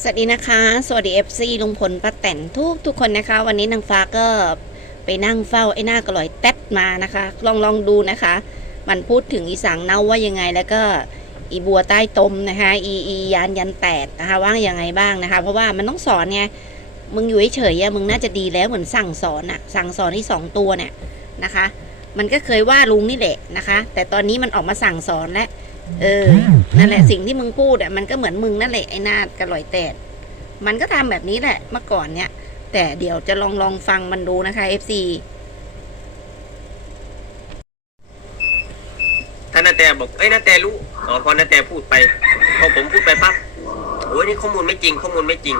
สวัสดีนะคะ สวัสดี FC ลุงพลป้าแตนทุกทุกคนนะคะ วันนี้นางฟ้าก็ไปนั่งเฝ้าไอ้หน้ากระลอยแต๊ดมานะคะ ลองลองดูนะคะ มันพูดถึงอีสางเน่าว่ายังไงแล้วก็อีบัวใต้ตมนะคะอีอียานยันแตดนะคะว่ายังไงบ้างนะคะ เพราะว่ามันต้องสอนไงมึงอยู่เฉยๆมึงน่าจะดีแล้วเหมือนสั่งสอนอะสั่งสอนที่สองตัวเนี่ยนะคะ มันก็เคยว่าลุงนี่แหละนะคะ แต่ตอนนี้มันออกมาสั่งสอนแล้วเออ นั่นแหละสิ่งที่มึงพูดอะมันก็เหมือนมึงนั่นแหละไอ้นาดกระลอยแตดมันก็ทำแบบนี้แหละเมื่อก่อนเนี่ย แต่เดี๋ยวจะลองลองฟังมันดูนะคะ FC ถ้านาแต่บอกเอ้ยนาแต่รู้อ๋อพอนาแต่พูดไปพอผมพูดไปปั๊บโอ้ยนี่ข้อมูลไม่จริง ข้อมูลไม่จริง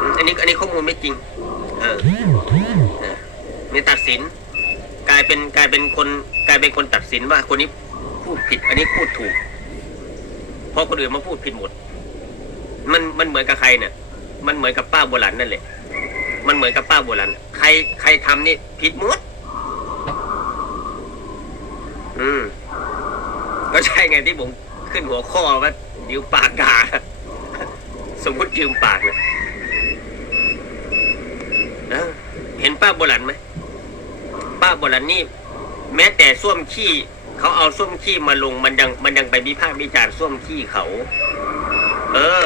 อืมอันนี้อันนี้ข้อมูลไม่จริง เออเออนี่ตัดสิน กลายเป็นกลายเป็นคนกลายเป็นคนตัดสินว่าคนนี้พูดผิด อันนี้พูดถูก เพราะคนอื่นมาพูดผิดหมด มันมันเหมือนกับใครเนี่ย มันเหมือนกับป้าโบราณนั่นแหละ มันเหมือนกับป้าโบราณใครใครทำนี่ผิดหมด อืม ก็ใช่ไงที่ผมขึ้นหัวข้อว่าดิวปากด่าสมมติยืมปากเนี่ยเออเห็นป้าโบราณไหมป้าโบราณนี่ แม้แต่ส้วมขี้ เขาเอาส้วมขี้มาลงมันยังมันยังไปวิพากษ์วิจารณ์ส้วมขี้เขา เออ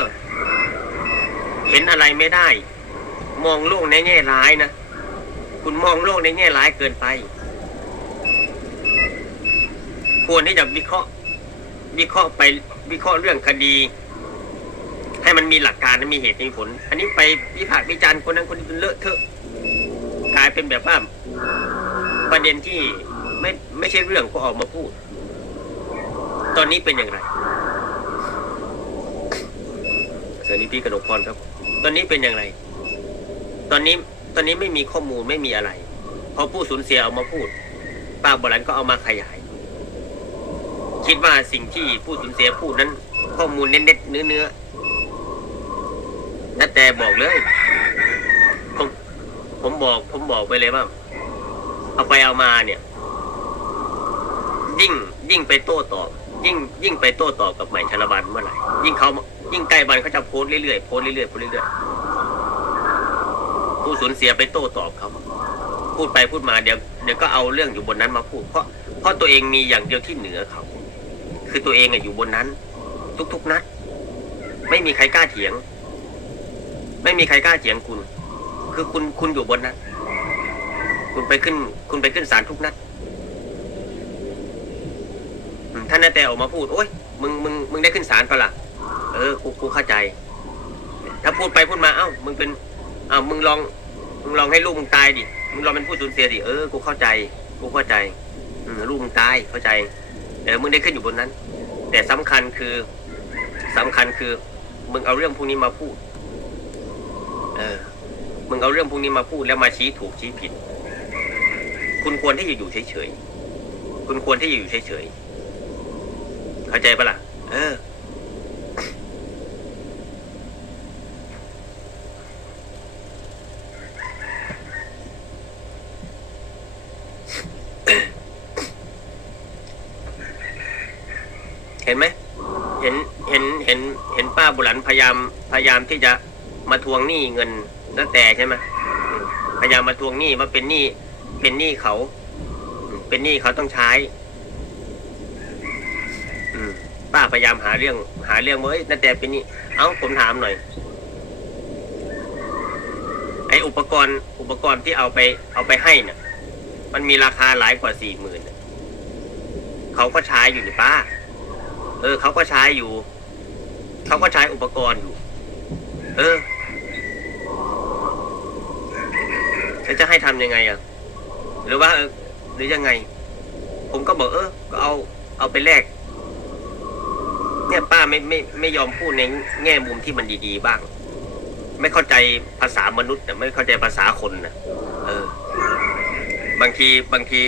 เห็นอะไรไม่ได้ มองโลกในแง่ร้ายนะคุณมองโลกในแง่ร้ายเกินไป ควรที่จะวิเคราะห์ วิเคราะห์ไปวิเคราะห์เรื่องคดี ให้มันมีหลักการและมีเหตุมีผล อันนี้ไปวิพากษ์วิจารณ์คนนั้นคนนี้เป็นเลอะเทอะกลายเป็นแบบว่าประเด็นที่ ไม่ไม่ใช่เรื่องก็ออกมาพูด ตอนนี้เป็นอย่างไรสวัสดีพี่กนกพรครับ ตอนนี้เป็นอย่างไร ตอนนี้ตอนนี้ไม่มีข้อมูลไม่มีอะไร พอผู้สูญเสียเอามาพูด ป้าบราณก็เอามาขยาย คิดว่าสิ่งที่ผู้สูญเสียพูดนั้น ข้อมูลเน้นๆเนื้อเนื้อนั่นแต่บอกเลยผมผมบอก ผมบอกไปเลยว่าเอาไปเอามาเนี่ย ยิ่งยิ่งไปโต้ตอบ ยิ่งยิ่งไปโต้ตอบกับใหม่ธนบันเมื่อไหร่ยิ่งเขายิ่งใกล้บันเขาจะโพสเรื่อยๆโพสเรื่อยๆโพสเรื่อยๆผู้สูญเสียไปโต้ตอบเขาพูดไปพูดมาเดี๋ยวเดี๋ยวก็เอาเรื่องอยู่บนนั้นมาพูด เพราะเพราะตัวเองมีอย่างเดียวที่เหนือเขา คือตัวเองอะอยู่บนนั้น ทุกๆนัด ไม่มีใครกล้าเถียง ไม่มีใครกล้าเถียงคุณ คือคุณคุณอยู่บนนั้น คุณไปขึ้น คุณไปขึ้นศาลทุกนัด ท่านนาแต่ออกมาพูด โอ้ยมึงมึงมึงได้ขึ้นศาลปล่ะเออกูกูเข้าใจ ถ้าพูดไปพูดมาเอ้ามึงเป็นอ้าวมึงลองมึงลองให้ลูกมึงตายดิมึงลองเป็นผู้สูญเสียดิเออกูเข้าใจกูเข้าใจลูกมึงตายเข้าใจเออมึงได้ขึ้นอยู่บนนั้น แต่สำคัญคือสำคัญคือ มึงเอาเรื่องพวกนี้มาพูด เออ มึงเอาเรื่องพวกนี้มาพูดแล้วมาชี้ถูกชี้ผิด คุณควรที่จะอยู่เฉยๆคุณควรที่จะอยู่เฉยๆ เข้าใจปะล่ะ เออ เห็นไหม เห็น เห็น เห็น เห็นป้าบุหลันพยายาม พยายามที่จะมาทวงหนี้เงินตั้งแต่ใช่ไหมพยายามมาทวงหนี้มาเป็นหนี้ เป็นหนี้เขา เป็นหนี้เขาต้องใช้ อืมป้าพยายามหาเรื่อง หาเรื่องว่าเอ้ยนั่นแต่เป็นหนี้เอ้าผมถามหน่อย ไออุปกรณ์ อุปกรณ์ที่เอาไป เอาไปให้เนี่ยมันมีราคาหลายกว่าสี่หมื่นเขาก็ใช้อยู่นี่ป้า เออเขาก็ใช้อยู่ เขาก็ใช้อุปกรณ์อยู่ เออแล้วจะให้ทำยังไงอะ หรือว่าเออหรือยังไง ผมก็บอกเออ ก็เอา เอาไปแลก เนี่ยป้าไม่ไม่ไม่ยอมพูดในแง่มุมที่มันดีๆบ้าง ไม่เข้าใจภาษามนุษย์นะไม่เข้าใจภาษาคนนะเออ บางทีบางที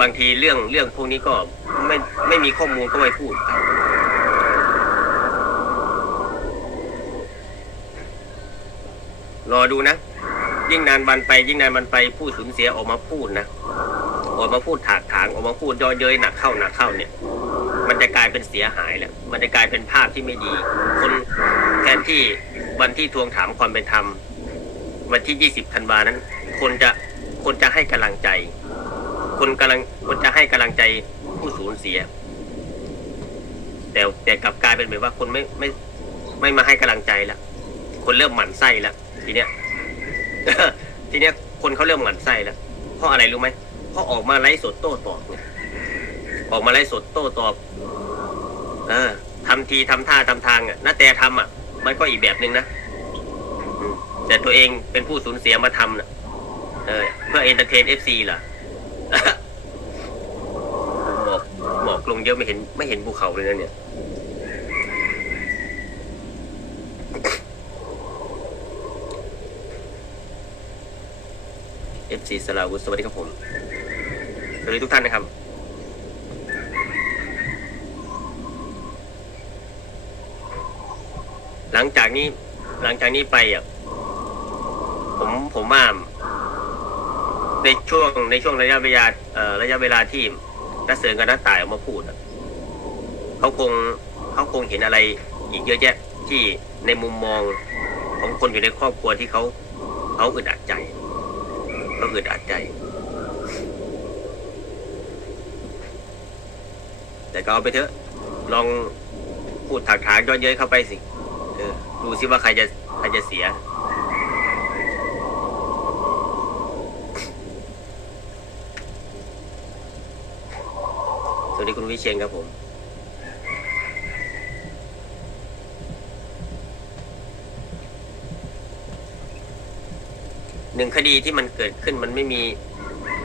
บางทีเรื่องเรื่องพวกนี้ก็ไม่ไม่มีข้อมูลก็ไม่พูดรอดูนะ ยิ่งนานวันไป ยิ่งนานวันไปผู้สูญเสียออกมาพูดนะออกมาพูดถากถางออกมาพูดย่อเย้ยหนักเข้าหนักเข้าเนี่ย มันจะกลายเป็นเสียหายแหละมันจะกลายเป็นภาพที่ไม่ดี คนแทนที่วันที่ทวงถามความเป็นธรรม วันที่20ธันวานั้น คนจะคนจะให้กำลังใจ คนกำลังคนจะให้กำลังใจผู้สูญเสีย แต่แต่กลับกลายเป็นแบบว่าคนไม่ไม่ไม่มาให้กำลังใจแล้วคนเริ่มหมั่นไส้แล้วทีเนี้ยทีเนี้ยคนเขาเริ่มหมั่นไส้แล้วเพราะอะไรรู้ไหมเพราะออกมาไลฟ์สดโต้ตอบไง ออกมาไลฟ์สดโต้ตอบเออทำทีทำท่าทำทางอะน้าแต่ทำอะ มันก็อีกแบบหนึ่งนะแต่ตัวเองเป็นผู้สูญเสียมาทำน่ะเออ เพื่อเอนเตอร์เทนเอฟซีล่ะหมอกหมอกลงเยอะไม่เห็น ไม่เห็นภูเขาเลยนะเนี่ยเอฟซีสลาวุสวัสดีครับผมสวัสดีทุกท่านนะครับ หลั งจากนี้ หลังจากนี้ไปอะผมผมว่าในช่วงในช่วงระยะเวลาเอ่อระยะเวลาที่นักเสือกับนักตายออกมาพูดเขาคงเขาคงเห็นอะไรอีกเยอะแยะ ที่ในมุมมองของคนอยู่ในครอบครัวที่เขาเขาอึดอัดใจเขาอึดอัดใจ แต่ก็เอาไปเถอะ ลองพูดถากถางย้อนเย้ยเข้าไปสิ เออดูซิว่าใครจะใครจะเสีย สวัสดีคุณวิเชียนครับผมหนึ่งคดีที่มันเกิดขึ้นมันไม่มี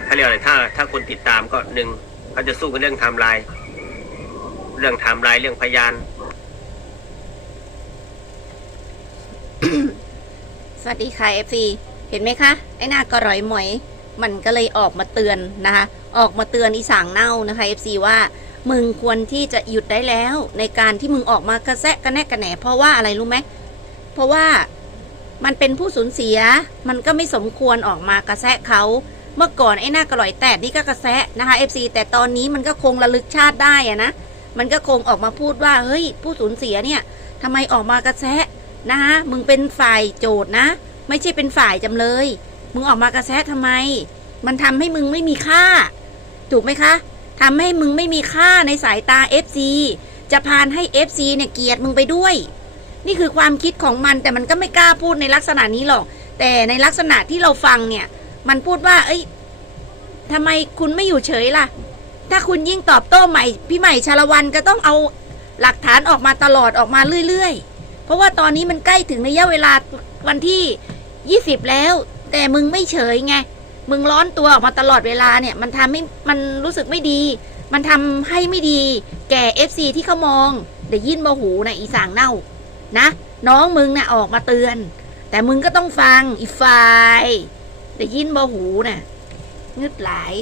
เขาเรียกอะไรถ้า ถ้าคนติดตามก็หนึ่งเขาจะสู้กันเรื่องไทม์ไลน์เรื่องไทม์ไลน์เรื่องพยาน สวัสดีค่ะ FC เห็นไหมคะ ไอ้หน้ากระรอยหมอย มันก็เลยออกมาเตือนนะคะ ออกมาเตือนอีสางเน่านะคะ FC ว่ามึงควรที่จะหยุดได้แล้วในการที่มึงออกมากระแซะกระแนะกระแหน เพราะว่าอะไรรู้ไหม เพราะว่ามันเป็นผู้สูญเสีย มันก็ไม่สมควรออกมากระแซะเขาเมื่อก่อนไอ้หน้ากระร่อยแตดนี่ก็กระแซะนะคะ FC แต่ตอนนี้มันก็คงระลึกชาติได้อะนะมันก็คงออกมาพูดว่าเฮ้ยผู้สูญเสียเนี่ยทำไมออกมากระแซะ นะคะมึงเป็นฝ่ายโจทย์นะ ไม่ใช่เป็นฝ่ายจำเลย มึงออกมากระแซะทำไม มันทำให้มึงไม่มีค่า ถูกไหมคะทำให้มึงไม่มีค่าในสายตา FC จะพานให้ FC เนี่ยเกลียดมึงไปด้วย นี่คือความคิดของมันแต่มันก็ไม่กล้าพูดในลักษณะนี้หรอก แต่ในลักษณะที่เราฟังเนี่ย มันพูดว่า เอ้ยทำไมคุณไม่อยู่เฉยล่ะ ถ้าคุณยิ่งตอบโต้ใหม่ พี่ใหม่ชาละวันก็ต้องเอาหลักฐานออกมาตลอดออกมาเรื่อย ๆ เพราะว่าตอนนี้มันใกล้ถึงระยะเวลาวันที่ 20 แล้ว แต่มึงไม่เฉยไง มึงร้อนตัวออกมาตลอดเวลาเนี่ย มันทำให้มันรู้สึกไม่ดี มันทำให้ไม่ดี แก่ FC ที่เขามองเดี๋ยวยินโมหูนะอีสางเน่า นะ น้องมึงนะ่ะออกมาเตือน แต่มึงก็ต้องฟังอีกฝ่ายเดี๋ยวยินโมหูน่ะงึดหลาย